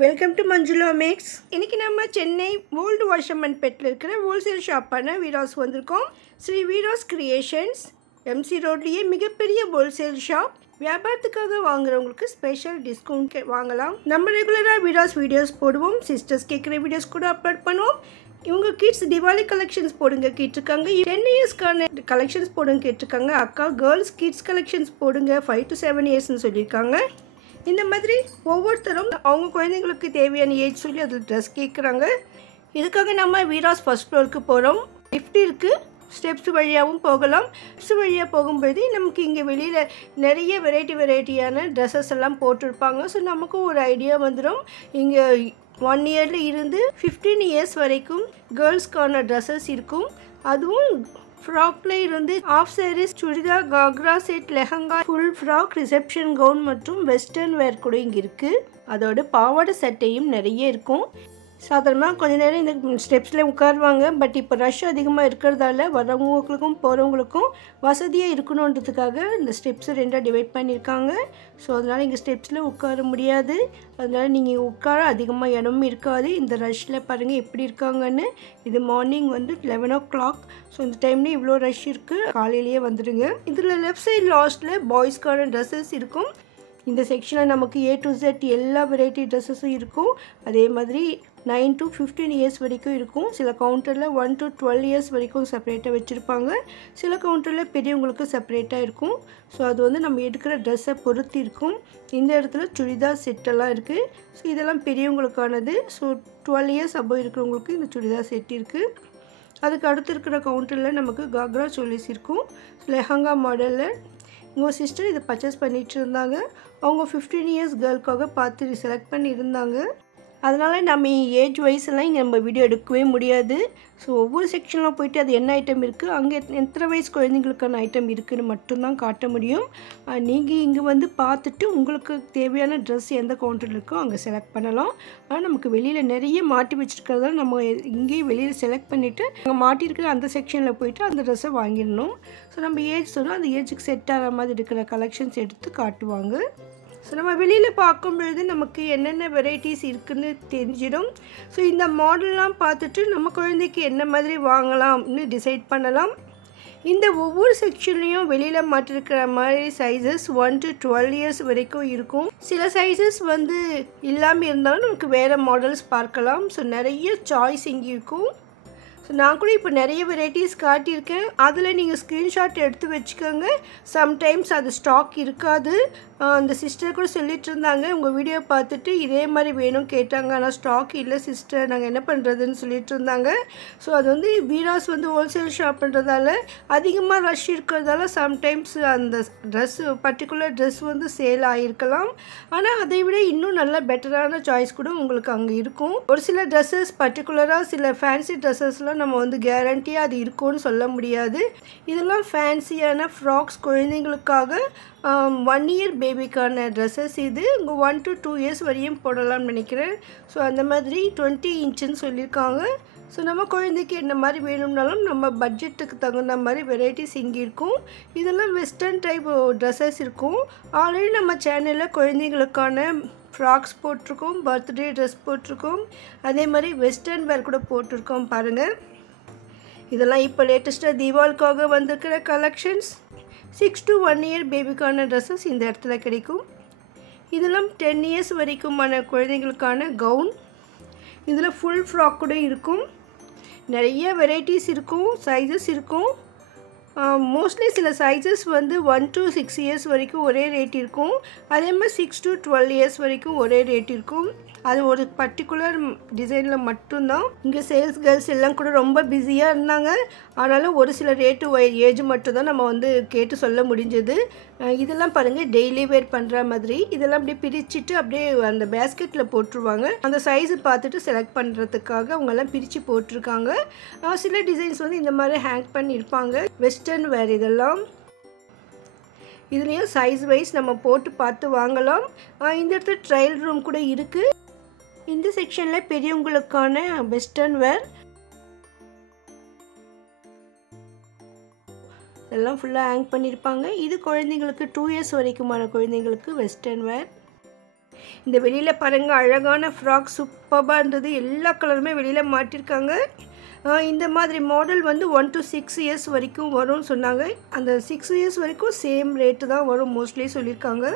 Welcome to Manjula maths. இன்றைக்கி நம்ம Chennai old washerman பெட்டில் இருக்கிற ஹோல்சேல் ஷாப்பான வீராஸ் வந்திருக்கோம். ஸ்ரீ வீராஸ் கிரியேஷன்ஸ் எம்சி ரோட்லேயே மிகப்பெரிய ஹோல்சேல் ஷாப். வியாபாரத்துக்காக வாங்குறவங்களுக்கு ஸ்பெஷல் டிஸ்கவுண்ட் வாங்கலாம். நம்ம ரெகுலராக வீராஸ் வீடியோஸ் போடுவோம். சிஸ்டர்ஸ் கேட்குற வீடியோஸ் கூட அப்லோட் பண்ணுவோம். இவங்க கிட்ஸ் திவாலி கலெக்ஷன்ஸ் போடுங்க கேட்டிருக்காங்க. 10 இயர்ஸ்க்கான கலெக்ஷன்ஸ் போடுங்க கேட்டிருக்காங்க. அக்கா கேர்ள்ஸ் கிட்ஸ் கலெக்ஷன்ஸ் போடுங்க 5 to 7 இயர்ஸ்ன்னு சொல்லியிருக்காங்க. இந்த மாதிரி ஒவ்வொருத்தரும் அவங்க குழந்தைங்களுக்கு தேவையான ஏஜ் சொல்லி அதில் ட்ரெஸ் கேட்குறாங்க. இதுக்காக நம்ம வீராஸ் ஃபர்ஸ்ட் ஃப்ளோருக்கு போகிறோம். லிஃப்ட் இருக்குது, ஸ்டெப்ஸ் வழியாகவும் போகலாம். ஸ்டெப்ஸ் வழியாக போகும்போது நமக்கு இங்கே வெளியில் நிறைய வெரைட்டியான ட்ரெஸ்ஸஸ் எல்லாம் போட்டிருப்பாங்க. ஸோ நமக்கும் ஒரு ஐடியா வந்துடும். இங்கே 1 இயரில் இருந்து 15 இயர்ஸ் வரைக்கும் கேர்ள்ஸ்க்கான ட்ரெஸ்ஸஸ் இருக்கும். அதுவும் ஃப்ராக்ல இருந்து half saris, churidar, ghagra set, lehenga, full frock, reception gown மற்றும் வெஸ்டர்ன் வேர் கூட இங்கே இருக்குது. அதோட பாவாடை சட்டையும் நிறைய இருக்கும். சாதாரணமாக கொஞ்ச நேரம் இந்த ஸ்டெப்ஸில் உட்காருவாங்க. பட் இப்போ ரஷ் அதிகமாக இருக்கிறதால வரவங்களுக்கும் போகிறவங்களுக்கும் வசதியாக இருக்கணுன்றதுக்காக இந்த ஸ்டெப்ஸை 2ஆக டிவைட் பண்ணியிருக்காங்க. ஸோ அதனால் இங்கே ஸ்டெப்ஸில் உட்கார முடியாது. அதனால் நீங்கள் உட்கார அதிகமாக இடமும் இருக்காது. இந்த ரஷ்ஷில் பாருங்கள் எப்படி இருக்காங்கன்னு. இது மார்னிங் வந்து 11 o'clock. ஸோ இந்த டைம்லேயே இவ்வளோ ரஷ் இருக்குது. காலையிலேயே வந்துடுங்க. இதில் லெஃப்ட் சைட் லாஸ்ட்டில் பாய்ஸ்க்கான ட்ரெஸ்ஸஸ் இருக்கும். இந்த செக்ஷனில் நமக்கு A to Z எல்லா வெரைட்டி ட்ரெஸ்ஸஸும் இருக்கும். அதே மாதிரி 9 to 15 இயர்ஸ் வரைக்கும் இருக்கும். சில கவுண்டரில் 1 to 12 இயர்ஸ் வரைக்கும் செப்பரேட்டாக வச்சுருப்பாங்க. சில கவுண்டரில் பெரியவங்களுக்கு செப்பரேட்டாக இருக்கும். ஸோ அது வந்து நம்ம எடுக்கிற ட்ரெஸ்ஸை பொறுத்து இருக்கும். இந்த இடத்துல சுடிதார் செட்டெல்லாம் இருக்குது. ஸோ இதெல்லாம் பெரியவங்களுக்கானது. ஸோ 12 இயர்ஸ் அபோவ் இருக்கிறவங்களுக்கு இந்த சுடிதார் செட் இருக்குது. அதுக்கு அடுத்து இருக்கிற கவுண்டரில் நமக்கு காக்ரா சோலிஸ் இருக்கும். லெஹங்கா மாடலில் உங்கள் சிஸ்டர் இதை பர்ச்சேஸ் பண்ணிகிட்டு இருந்தாங்க. அவங்க 15 இயர்ஸ் கேர்ளுக்காக பார்த்து செலக்ட் பண்ணியிருந்தாங்க. அதனால் நம்ம ஏஜ் வைஸ்லாம் இங்கே நம்ம வீடியோ எடுக்கவே முடியாது. ஸோ ஒவ்வொரு செக்ஷனில் போய்ட்டு அது என்ன ஐட்டம் இருக்குது, அங்கே எத்தனை வயசு குழந்தைங்களுக்கான ஐட்டம் இருக்குதுன்னு மட்டும்தான் காட்ட முடியும். நீங்கள் இங்கே வந்து பார்த்துட்டு உங்களுக்கு தேவையான ட்ரெஸ் எந்த கவுண்டரில் இருக்கோ அங்கே செலக்ட் பண்ணலாம். ஆனால் நமக்கு வெளியில் நிறைய மாட்டி வச்சுருக்கிறதால நம்ம இங்கேயே வெளியில் செலக்ட் பண்ணிவிட்டு அங்கே மாட்டியிருக்கிற அந்த செக்ஷனில் போய்ட்டு அந்த ட்ரெஸ்ஸை வாங்கிடணும். ஸோ நம்ம ஏஜ் சொன்னால் அந்த ஏஜுக்கு செட் ஆகிற மாதிரி இருக்கிற கலெக்ஷன்ஸ் எடுத்து காட்டுவாங்க. ஸோ நம்ம வெளியில் பார்க்கும்பொழுது நமக்கு என்னென்ன வெரைட்டிஸ் இருக்குதுன்னு தெரிஞ்சிடும். ஸோ இந்த மாடல்லாம் பார்த்துட்டு நம்ம குழந்தைக்கு என்ன மாதிரி வாங்கலாம்னு டிசைட் பண்ணலாம். இந்த ஒவ்வொரு செக்ஷன்லேயும் வெளியில் மாட்டிருக்கிற மாதிரி சைஸஸ் 1 to 12 இயர்ஸ் வரைக்கும் இருக்கும். சில சைஸஸ் வந்து இல்லாமல் இருந்தாலும் நமக்கு வேறு மாடல்ஸ் பார்க்கலாம். ஸோ நிறைய சாய்ஸ் இங்கே இருக்கும். ஸோ நான் கூட இப்போ நிறைய வெரைட்டிஸ் காட்டியிருக்கேன். அதில் நீங்கள் ஸ்க்ரீன்ஷாட் எடுத்து வச்சுக்கோங்க. சம்டைம்ஸ் அது ஸ்டாக் இருக்காது. அந்த சிஸ்டர் கூட சொல்லிட்டு இருந்தாங்க, உங்கள் வீடியோ பார்த்துட்டு இதே மாதிரி வேணும் கேட்டாங்க, ஆனால் ஸ்டாக் இல்லை சிஸ்டர், நாங்கள் என்ன பண்ணுறதுன்னு சொல்லிட்டு இருந்தாங்க. ஸோ அது வந்து வீராஸ் வந்து ஹோல்சேல் ஷாப்ன்றதால அதிகமாக ரஷ் இருக்கிறதால சம்டைம்ஸ் அந்த பர்டிகுலர் ட்ரெஸ் வந்து சேல் ஆகிருக்கலாம். ஆனால் அதை விட இன்னும் நல்ல பெட்டரான சாய்ஸ் கூட உங்களுக்கு அங்கே இருக்கும். ஒரு சில ட்ரெஸ்ஸஸ் பர்டிகுலராக சில ஃபேன்சி ட்ரெஸ்ஸஸ்லாம் நம்ம வந்து கேரண்டியாக அது இருக்கும்னு சொல்ல முடியாது. இதெல்லாம் ஃபேன்சியான ஃப்ராக்ஸ் குழந்தைங்களுக்காக 1 இயர் பேபிக்கான ட்ரெஸ்ஸஸ். இது இங்கே 1 to 2 இயர்ஸ் வரையும் போடலாம்னு நினைக்கிறேன். ஸோ அந்த மாதிரி 20 இன்ச்சுன்னு சொல்லியிருக்காங்க. ஸோ நம்ம குழந்தைக்கு என்ன மாதிரி வேணும்னாலும் நம்ம பட்ஜெட்டுக்கு தகுந்த மாதிரி வெரைட்டிஸ் இங்கே இருக்கும். இதெல்லாம் வெஸ்டர்ன் டைப் ட்ரெஸ்ஸஸ் இருக்கும். ஆல்ரெடி நம்ம சேனலில் குழந்தைங்களுக்கான ஃப்ராக்ஸ் போட்டிருக்கோம், பர்த்டே ட்ரெஸ் போட்டிருக்கோம், அதே மாதிரி வெஸ்டர்ன் வேர் கூட போட்டிருக்கோம் பாருங்கள். இதெல்லாம் இப்போ லேட்டஸ்ட்டாக தீபாவளிக்காக வந்திருக்கிற கலெக்ஷன்ஸ். 6 to 1 இயர் பேபிக்கான ட்ரெஸ்ஸஸ் இந்த இடத்துல கிடைக்கும். இதெல்லாம் 10 இயர்ஸ் வரைக்குமான குழந்தைங்களுக்கான கவுன். இதில் ஃபுல் ஃப்ராக் கூட இருக்கும். நிறைய வெரைட்டிஸ் இருக்கும், சைஸஸ் இருக்கும். மோஸ்ட்லி சில சைஸஸ் வந்து 1 to 6 இயர்ஸ் வரைக்கும் ஒரே ரேட் இருக்கும். அதே மாதிரி 6 to 12 இயர்ஸ் வரைக்கும் ஒரே ரேட் இருக்கும். அது ஒரு பர்டிகுலர் டிசைனில் மட்டும்தான். இங்கே சேல்ஸ் கேர்ள்ஸ் எல்லாம் கூட ரொம்ப பிஸியாக இருந்தாங்க. ஆனாலும் ஒரு சில ரேட்டு ஏஜ் மட்டும்தான் நம்ம வந்து கேட்டு சொல்ல முடிஞ்சது. இதெல்லாம் பாருங்கள் டெய்லி வேர் பண்ணுற மாதிரி. இதெல்லாம் அப்படியே பிரிச்சுட்டு அப்படியே அந்த பேஸ்கெட்டில் போட்டுருவாங்க. அந்த சைஸு பார்த்துட்டு செலக்ட் பண்ணுறதுக்காக அவங்கெல்லாம் பிரித்து போட்டிருக்காங்க. சில டிசைன்ஸ் வந்து இந்த மாதிரி ஹேங் பண்ணியிருப்பாங்க. வெஸ்டர்ன் வேர் இதெல்லாம். இதுலேயும் சைஸ் வைஸ் நம்ம போட்டு பார்த்து வாங்கலாம். இந்த இடத்துல ட்ரையல் ரூம் கூட இருக்குது. இந்த செக்ஷனில் பெரியவங்களுக்கான வெஸ்டர்ன் வேர் எல்லாம் ஃபுல்லாக ஹேங் பண்ணியிருப்பாங்க. இது குழந்தைங்களுக்கு 2 இயர்ஸ் வரைக்குமான குழந்தைங்களுக்கு வெஸ்டர்ன் வேர். இந்த வெளியில் பாருங்கள், அழகான ஃப்ராக் சூப்பராக இருந்தது. எல்லா கலருமே வெளியில் மாட்டியிருக்காங்க. இந்த மாதிரி மாடல் வந்து 1 to 6 இயர்ஸ் வரைக்கும் வரும்னு சொன்னாங்க. அந்த 6 இயர்ஸ் வரைக்கும் சேம் ரேட்டு தான் வரும் மோஸ்ட்லி சொல்லியிருக்காங்க.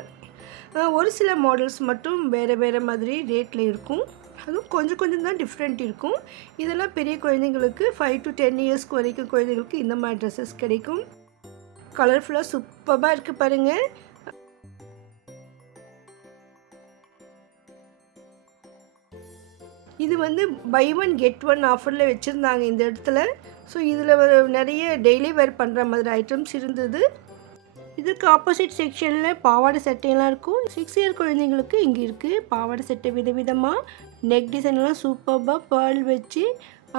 ஒரு சில மாடல்ஸ் மட்டும் வேறு மாதிரி ரேட்டில் இருக்கும். அதுவும் கொஞ்சம் தான் டிஃப்ரெண்ட் இருக்கும். இதெல்லாம் பெரிய குழந்தைங்களுக்கு 5 to 10 இயர்ஸ்க்கு வரைக்கும் குழந்தைங்களுக்கு இந்த மாதிரி ட்ரெஸ்ஸஸ் கிடைக்கும். கலர்ஃபுல்லாக சூப்பராக இருக்குது பாருங்கள். இது வந்து பை ஒன் கெட் ஒன் ஆஃபரில் வச்சுருந்தாங்க இந்த இடத்துல. ஸோ இதில் நிறைய டெய்லி வேர் பண்ணுற மாதிரி ஐட்டம்ஸ் இருந்தது. இதுக்கு ஆப்போசிட் செக்ஷனில் பாவாடை சட்டையெல்லாம் இருக்கும். 6 இயர் குழந்தைங்களுக்கு இங்கே இருக்குது பாவாடை சட்டை விதவிதமாக. நெக் டிசைன்லாம் சூப்பராக பேர்ல் வச்சு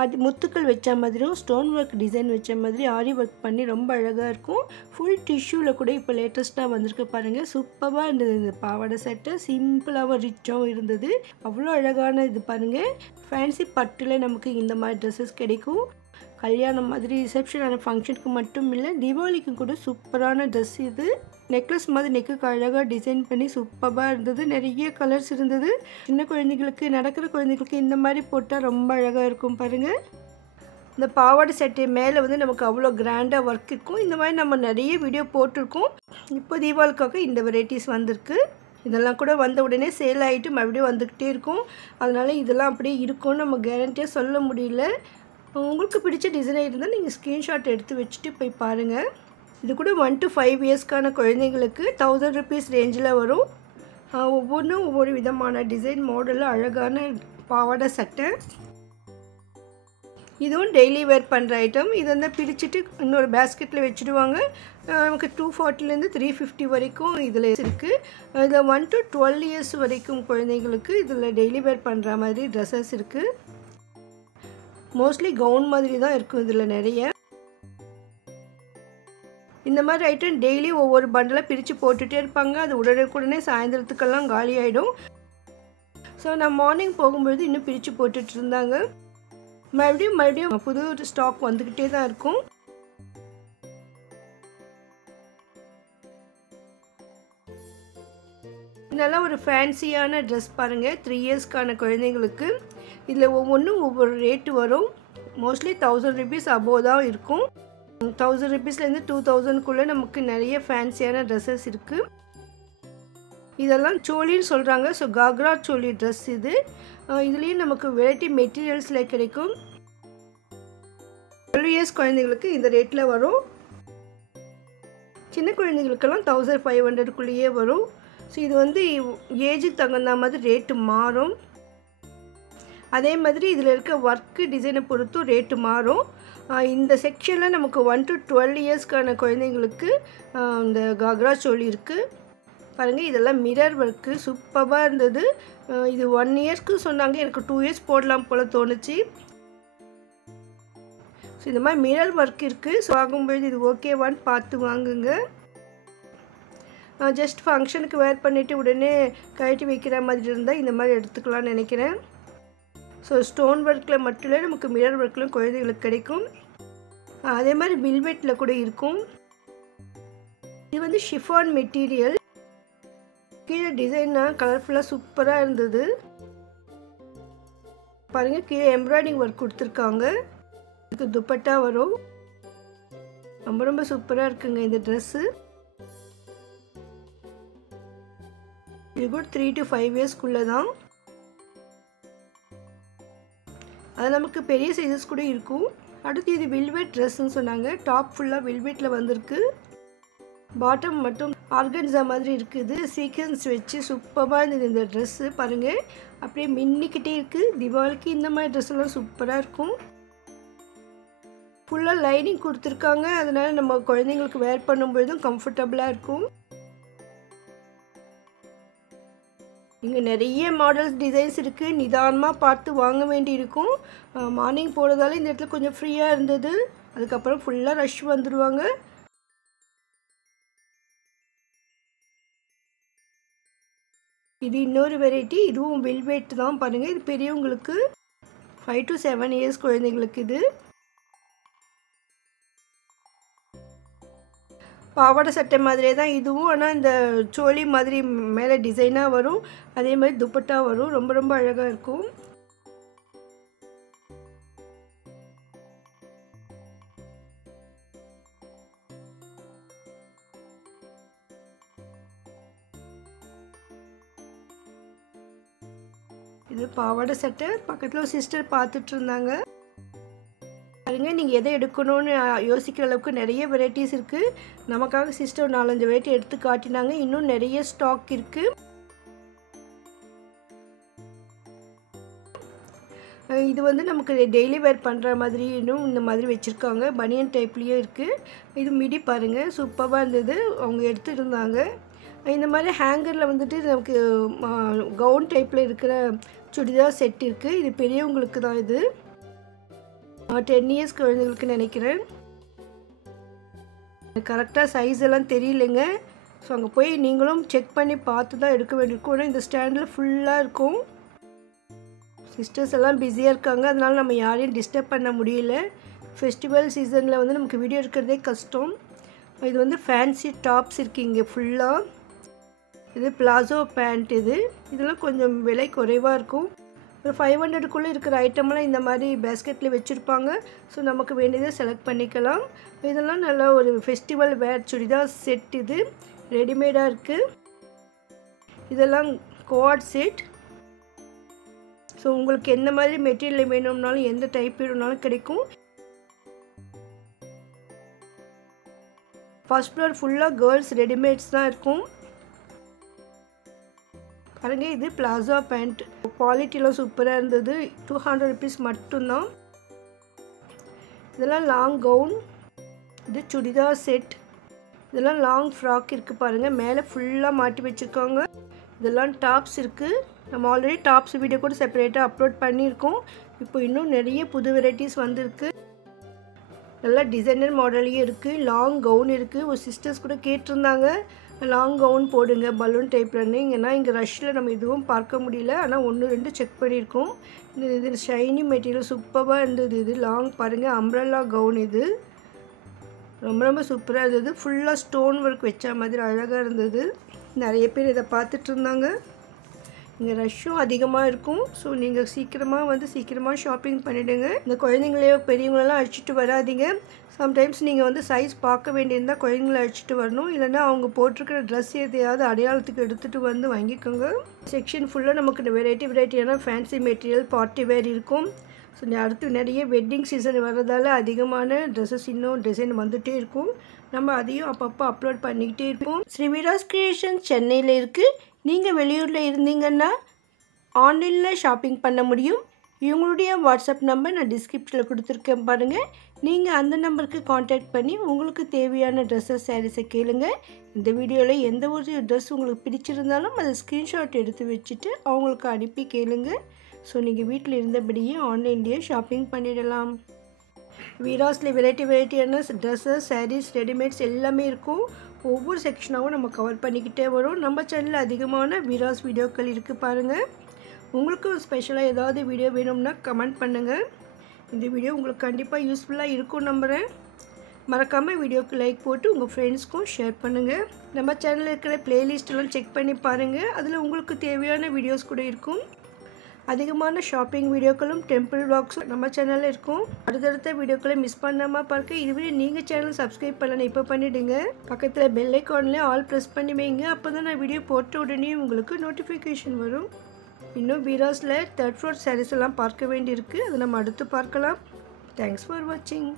அது முத்துக்கள் வச்ச மாதிரியும் ஸ்டோன் ஒர்க் டிசைன் வச்ச மாதிரி ஆரி ஒர்க் பண்ணி ரொம்ப அழகாக இருக்கும். ஃபுல் டிஷ்யூவில் கூட இப்போ லேட்டஸ்ட்டாக வந்திருக்கு பாருங்கள். சூப்பராக இருந்தது இந்த பாவாடை சட்டை. சிம்பிளாகவும் ரிச்சாகவும் இருந்தது. அவ்வளோ அழகான இது பாருங்கள். ஃபேன்சி பட்டில் நமக்கு இந்த மாதிரி ட்ரெஸ்ஸஸ் கிடைக்கும். கல்யாணம் மாதிரி ரிசப்ஷனான ஃபங்க்ஷனுக்கு மட்டும் இல்லை, தீபாவளிக்கு கூட சூப்பரான ட்ரெஸ் இது. நெக்லஸ் மாதிரி நெக்குக்கு அழகாக டிசைன் பண்ணி சூப்பராக இருந்தது. நிறைய கலர்ஸ் இருந்தது. சின்ன குழந்தைங்களுக்கு, நடக்கிற குழந்தைங்களுக்கு இந்த மாதிரி போட்டால் ரொம்ப அழகாக இருக்கும் பாருங்கள். இந்த பாவாடை சட்டை மேலே வந்து நமக்கு அவ்வளோ கிராண்டாக ஒர்க் இருக்கும். இந்த மாதிரி நம்ம நிறைய வீடியோ போட்டிருக்கோம். இப்போ தீபாவளிக்காக இந்த வெரைட்டிஸ் வந்திருக்கு. இதெல்லாம் கூட வந்த உடனே சேல் ஆகிட்டு மறுபடியும் வந்துக்கிட்டே இருக்கும். அதனால் இதெல்லாம் அப்படியே இருக்கும்னு நம்ம கேரண்டியாக சொல்ல முடியல. உங்களுக்கு பிடிச்ச டிசைனாக இருந்தால் நீங்கள் ஸ்க்ரீன்ஷாட் எடுத்து வச்சுட்டு போய் பாருங்கள். இது கூட 1 to 5 இயர்ஸ்க்கான குழந்தைங்களுக்கு 1000 rupees ரேஞ்சில் வரும். ஒவ்வொன்றும் ஒவ்வொரு விதமான டிசைன் மாடலில் அழகான பாவாடை சட்டை. இதுவும் டெய்லி வேர் பண்ணுற ஐட்டம். இதை வந்து பிரிச்சுட்டு இன்னொரு பேஸ்கெட்டில் வச்சுடுவாங்க. நமக்கு 240 to 350 வரைக்கும் இதில் இருக்குது. இதில் 1 to 12 இயர்ஸ் வரைக்கும் குழந்தைங்களுக்கு இதில் டெய்லி வேர் பண்ணுற மாதிரி ட்ரெஸ்ஸஸ் இருக்குது. மோஸ்ட்லி கவுன் மாதிரி தான் இருக்கும் இதில் நிறைய. இந்த மாதிரி ஐட்டம் டெய்லி ஒவ்வொரு பண்டலாக பிரித்து போட்டுகிட்டே இருப்பாங்க. அது உடனுக்குடனே சாயந்தரத்துக்கெல்லாம் காலி ஆகிடும். ஸோ நான் மார்னிங் போகும்பொழுது இன்னும் பிரித்து போட்டுட்டு இருந்தாங்க. மறுபடியும் புது ஸ்டாக் வந்துக்கிட்டே தான் இருக்கும். நல்லா ஒரு ஃபேன்சியான ட்ரெஸ் பாருங்கள். 3 இயர்ஸ்க்கான குழந்தைங்களுக்கு. இதில் ஒவ்வொன்றும் ஒவ்வொரு ரேட்டு வரும். மோஸ்ட்லி 1000 rupees அபோவ் தான் இருக்கும். 1000 rupeesலேருந்து 2000க்குள்ளே நமக்கு நிறைய ஃபேன்சியான ட்ரெஸ்ஸஸ் இருக்குது. இதெல்லாம் சோலின்னு சொல்கிறாங்க. ஸோ காக்ரா சோலி ட்ரெஸ் இது. இதுலேயும் நமக்கு வெரைட்டி மெட்டீரியல்ஸில் கிடைக்கும். 12 இயர்ஸ் குழந்தைங்களுக்கு இந்த ரேட்டில் வரும். சின்ன குழந்தைங்களுக்கெல்லாம் 1500க்குள்ளேயே வரும். ஸோ இது வந்து ஏஜுக்கு தகுந்த மாதிரி ரேட்டு மாறும். அதே மாதிரி இதில் இருக்க ஒர்க்கு டிசைனை பொறுத்தும் ரேட்டு மாறும். இந்த செக்ஷனில் நமக்கு 1 to 12 இயர்ஸ்க்கான குழந்தைங்களுக்கு இந்த காக்ரா சோலி இருக்குது பாருங்கள். இதெல்லாம் மிரர் ஒர்க்கு சூப்பராக இருந்தது. இது 1 இயர்ஸ்க்கு சொன்னாங்க. எனக்கு 2 இயர்ஸ் போடலாம் போல் தோணுச்சு. ஸோ இந்த மாதிரி மிரர் ஒர்க் இருக்குது. ஸோ வாங்கும்போது இது ஓகேவான்னு பார்த்து வாங்குங்க. ஜஸ்ட் ஃபங்க்ஷனுக்கு வேர் பண்ணிவிட்டு உடனே கழட்டி வைக்கிற மாதிரி இருந்தால் இந்த மாதிரி எடுத்துக்கலாம்னு நினைக்கிறேன். ஸோ ஸ்டோன் ஒர்க்கில் மட்டும் இல்லை, நமக்கு மிரர் ஒர்க்கிலும் குழந்தைகளுக்கு கிடைக்கும். அதே மாதிரி வில்வெட்டில் கூட இருக்கும். இது வந்து ஷிஃபான் மெட்டீரியல். கீழே டிசைனாக கலர்ஃபுல்லாக சூப்பராக இருந்தது பாருங்கள். கீழே எம்ப்ராய்டிங் ஒர்க் கொடுத்துருக்காங்க. இதுக்கு துப்பட்டா வரும். ரொம்ப சூப்பராக இருக்குங்க இந்த ட்ரெஸ்ஸு. இது கூட 3 to 5 இயர்ஸ்க்குள்ளே தான். அது நமக்கு பெரிய சைஸஸ் கூட இருக்கும். அடுத்து இது வில்வெட் ட்ரெஸ்ன்னு சொன்னாங்க. டாப் ஃபுல்லாக வில்வெட்டில் வந்திருக்கு. பாட்டம் மட்டும் ஆர்கன்ஸா மாதிரி இருக்குது. சீக்வன்ஸ் வச்சு சூப்பராக இருந்தது இந்த ட்ரெஸ்ஸு பாருங்கள். அப்படியே மின்னிக்கிட்டே இருக்குது. தீபாவளிக்கு இந்த மாதிரி ட்ரெஸ்ஸெல்லாம் சூப்பராக இருக்கும். ஃபுல்லாக லைனிங் கொடுத்துருக்காங்க. அதனால் நம்ம குழந்தைங்களுக்கு வேர் பண்ணும்பொழுதும் கம்ஃபர்டபுளாக இருக்கும். இங்கே நிறைய மாடல்ஸ் டிசைன்ஸ் இருக்குது. நிதானமாக பார்த்து வாங்க வேண்டி இருக்கும். மார்னிங் போகிறதால இந்த இடத்துல கொஞ்சம் ஃப்ரீயாக இருந்தது. அதுக்கப்புறம் ஃபுல்லாக ரஷ் வந்துடுவாங்க. இது இன்னொரு வெரைட்டி. இதுவும் வெல்வெட் தான் பாருங்கள். இது பெரியவங்களுக்கு 5 to 7 இயர்ஸ் குழந்தைங்களுக்கு இது. பாவாடை சட்டை மாதிரியே தான் இதுவும். ஆனால் இந்த சோலி மாதிரி மேலே டிசைனாக வரும். அதே மாதிரி துப்பட்டா வரும். ரொம்ப ரொம்ப அழகாக இருக்கும். இது பாவாடை சட்டை. பக்கத்தில் ஒரு சிஸ்டர் பார்த்துட்டு இருந்தாங்க. பாருங்க, நீங்கள் எதை எடுக்கணும்னு யோசிக்கிற அளவுக்கு நிறைய வெரைட்டிஸ் இருக்குது. நமக்காக சிஸ்டர் 4-5 வெரைட்டி எடுத்து காட்டினாங்க. இன்னும் நிறைய ஸ்டாக் இருக்குது. இது வந்து நமக்கு டெய்லி வேர் பண்ணுற மாதிரி இன்னும் இந்த மாதிரி வச்சுருக்காங்க. பனியன் டைப்லேயும் இருக்குது. இது மிடி பாருங்கள், சூப்பராக இருந்தது. அவங்க எடுத்துருந்தாங்க. இந்த மாதிரி ஹேங்கரில் வந்துட்டு நமக்கு கவுன் டைப்பில் இருக்கிற சுடிதார் செட் இருக்குது. இது பெரியவங்களுக்கு தான். இது 10 இயர்ஸ் குழந்தைங்களுக்கு நினைக்கிறேன். கரெக்டாக சைஸ் எல்லாம் தெரியலைங்க. ஸோ அங்கே போய் நீங்களும் செக் பண்ணி பார்த்து தான் எடுக்க வேண்டியிருக்கும். ஆனால் இந்த ஸ்டாண்டில் ஃபுல்லாக இருக்கும். சிஸ்டர்ஸ் எல்லாம் பிஸியாக இருக்காங்க. அதனால் நம்ம யாரையும் டிஸ்டர்ப் பண்ண முடியல. ஃபெஸ்டிவல் சீசனில் வந்து நமக்கு வீடியோ எடுக்கிறதே கஷ்டம். இது வந்து ஃபேன்சி டாப்ஸ் இருக்குது இங்கே ஃபுல்லாக. இது பிளாசோ பேண்ட். இதெல்லாம் கொஞ்சம் விலை குறைவாக இருக்கும். ஒரு 500க்குள்ளே இருக்கிற ஐட்டம்லாம் இந்த மாதிரி பேஸ்கெட்டில் வச்சுருப்பாங்க. ஸோ நமக்கு வேண்டியதை செலக்ட் பண்ணிக்கலாம். இதெல்லாம் நல்லா ஒரு ஃபெஸ்டிவல் வேர் சுடிதார் செட். இது ரெடிமேடாக இருக்குது. இதெல்லாம் கோஆட் செட். ஸோ உங்களுக்கு எந்த மாதிரி மெட்டீரியல் வேணும்னாலும் எந்த டைப் வேணும்னாலும் கிடைக்கும். ஃபர்ஸ்ட் ஃப்ளோர் ஃபுல்லாக கேர்ள்ஸ் ரெடிமேட்ஸ் தான் இருக்கும். பாருங்க, இது பிளாசோ பேண்ட். குவாலிட்டிலாம் சூப்பராக இருந்தது. 200 ருபீஸ் மட்டும்தான். இதெல்லாம் லாங் கவுன். இது சுடிதார் செட். இதெல்லாம் லாங் ஃப்ராக் இருக்குது பாருங்கள். மேலே ஃபுல்லாக மாட்டி வச்சுருக்காங்க. இதெல்லாம் டாப்ஸ் இருக்குது. நம்ம ஆல்ரெடி டாப்ஸ் வீடியோ கூட செப்பரேட்டாக அப்லோட் பண்ணியிருக்கோம். இப்போ இன்னும் நிறைய புது வெரைட்டிஸ் வந்திருக்கு. நல்லா டிசைனர் மாடல்லையும் இருக்குது. லாங் கவுன் இருக்குது. ஒரு சிஸ்டர்ஸ் கூட கேட்டிருந்தாங்க லாங் கவுன் போடுங்க பலூன் டைப்லன்னு. ஏன்னா இங்கே ரஷ்ஷில் நம்ம இதுவும் பார்க்க முடியல. ஆனால் 1-2 செக் பண்ணியிருக்கோம். இது ஷைனி மெட்டீரியல் சூப்பராக இருந்தது. இது லாங் பாருங்கள், அம்ப்ரெல்லா கவுன். இது ரொம்ப ரொம்ப சூப்பராக இருந்தது. ஃபுல்லாக ஸ்டோன் ஒர்க் வச்ச மாதிரி அழகாக இருந்தது. நிறைய பேர் இதை பார்த்துட்டு இருந்தாங்க. இங்கே ரஷ்ஷும் அதிகமாக இருக்கும். ஸோ நீங்கள் சீக்கிரமாக ஷாப்பிங் பண்ணிவிடுங்க. இந்த குழந்தைங்களையோ பெரியவங்களெல்லாம் அழைச்சிட்டு வராதிங்க. சம்டைம்ஸ் நீங்கள் வந்து சைஸ் பார்க்க வேண்டியிருந்தால் குழந்தைங்கள அழைச்சிட்டு வரணும். இல்லைன்னா அவங்க போட்டிருக்கிற ட்ரெஸ் எதையாவது அடையாளத்துக்கு எடுத்துகிட்டு வந்து வாங்கிக்கோங்க. செக்ஷன் ஃபுல்லாக நமக்கு வெரைட்டியான ஃபேன்சி மெட்டீரியல் பார்ட்டி வேர் இருக்கும். ஸோ அடுத்து நிறைய வெட்டிங் சீசன் வர்றதால அதிகமான ட்ரெஸ்ஸஸ் இன்னும் டிசைன் வந்துகிட்டே இருக்கும். நம்ம அதையும் அப்பப்போ அப்லோட் பண்ணிக்கிட்டே இருப்போம். ஸ்ரீ வீராஸ் கிரியேஷன் சென்னையில் இருக்குது. நீங்கள் வெளியூரில் இருந்தீங்கன்னா ஆன்லைனில் ஷாப்பிங் பண்ண முடியும். இவங்களுடைய வாட்ஸ்அப் நம்பர் நான் டிஸ்கிரிப்ஷனில் கொடுத்துருக்கேன் பாருங்கள். நீங்கள் அந்த நம்பருக்கு காண்டாக்ட் பண்ணி உங்களுக்கு தேவையான ட்ரெஸ்ஸஸ் சாரீஸை கேளுங்க. இந்த வீடியோவில் எந்த ஒரு ட்ரெஸ் உங்களுக்கு பிடிச்சிருந்தாலும் அதை ஸ்க்ரீன்ஷாட் எடுத்து வச்சுட்டு அவங்களுக்கு அனுப்பி கேளுங்க. ஸோ நீங்கள் வீட்டில் இருந்தபடியே ஆன்லைன்லேயே ஷாப்பிங் பண்ணிடலாம். வீராஸில் வெரைட்டியான ட்ரெஸ்ஸஸ், சாரீஸ், ரெடிமேட்ஸ் எல்லாமே இருக்கும். ஒவ்வொரு செக்ஷனாகவும் நம்ம கவர் பண்ணிக்கிட்டே வரும். நம்ம சேனலில் அதிகமான வீராஸ் வீடியோக்கள் இருக்குது பாருங்கள். உங்களுக்கு ஸ்பெஷலாக ஏதாவது வீடியோ வேணும்னா கமெண்ட் பண்ணுங்கள். இந்த வீடியோ உங்களுக்கு கண்டிப்பாக யூஸ்ஃபுல்லாக இருக்கும் நம்புகிறேன். மறக்காமல் வீடியோக்கு லைக் போட்டு உங்கள் ஃப்ரெண்ட்ஸ்க்கும் ஷேர் பண்ணுங்கள். நம்ம சேனலில் இருக்கிற ப்ளேலிஸ்ட்டெல்லாம் செக் பண்ணி பாருங்கள். அதில் உங்களுக்கு தேவையான வீடியோஸ் கூட இருக்கும். அதிகமான ஷாப்பிங் வீடியோக்களும் டெம்பிள் vlogsம் நம்ம சேனலில் இருக்கும். அடுத்தடுத்த வீடியோக்களை மிஸ் பண்ணாமல் பார்க்க இதுவரை நீங்கள் சேனல் சப்ஸ்கிரைப் பண்ணணும், இப்போ பண்ணிவிடுங்க. பக்கத்தில் பெல் ஐக்கானில் ஆல் ப்ரெஸ் பண்ணி வைங்க. அப்போ தான் நான் வீடியோ போட்ட உடனே உங்களுக்கு நோட்டிஃபிகேஷன் வரும். இன்னும் வீராஸில் 3rd floor sarees எல்லாம் பார்க்க வேண்டியிருக்கு. அதை நம்ம அடுத்து பார்க்கலாம். தேங்க்ஸ் ஃபார் வாட்சிங்.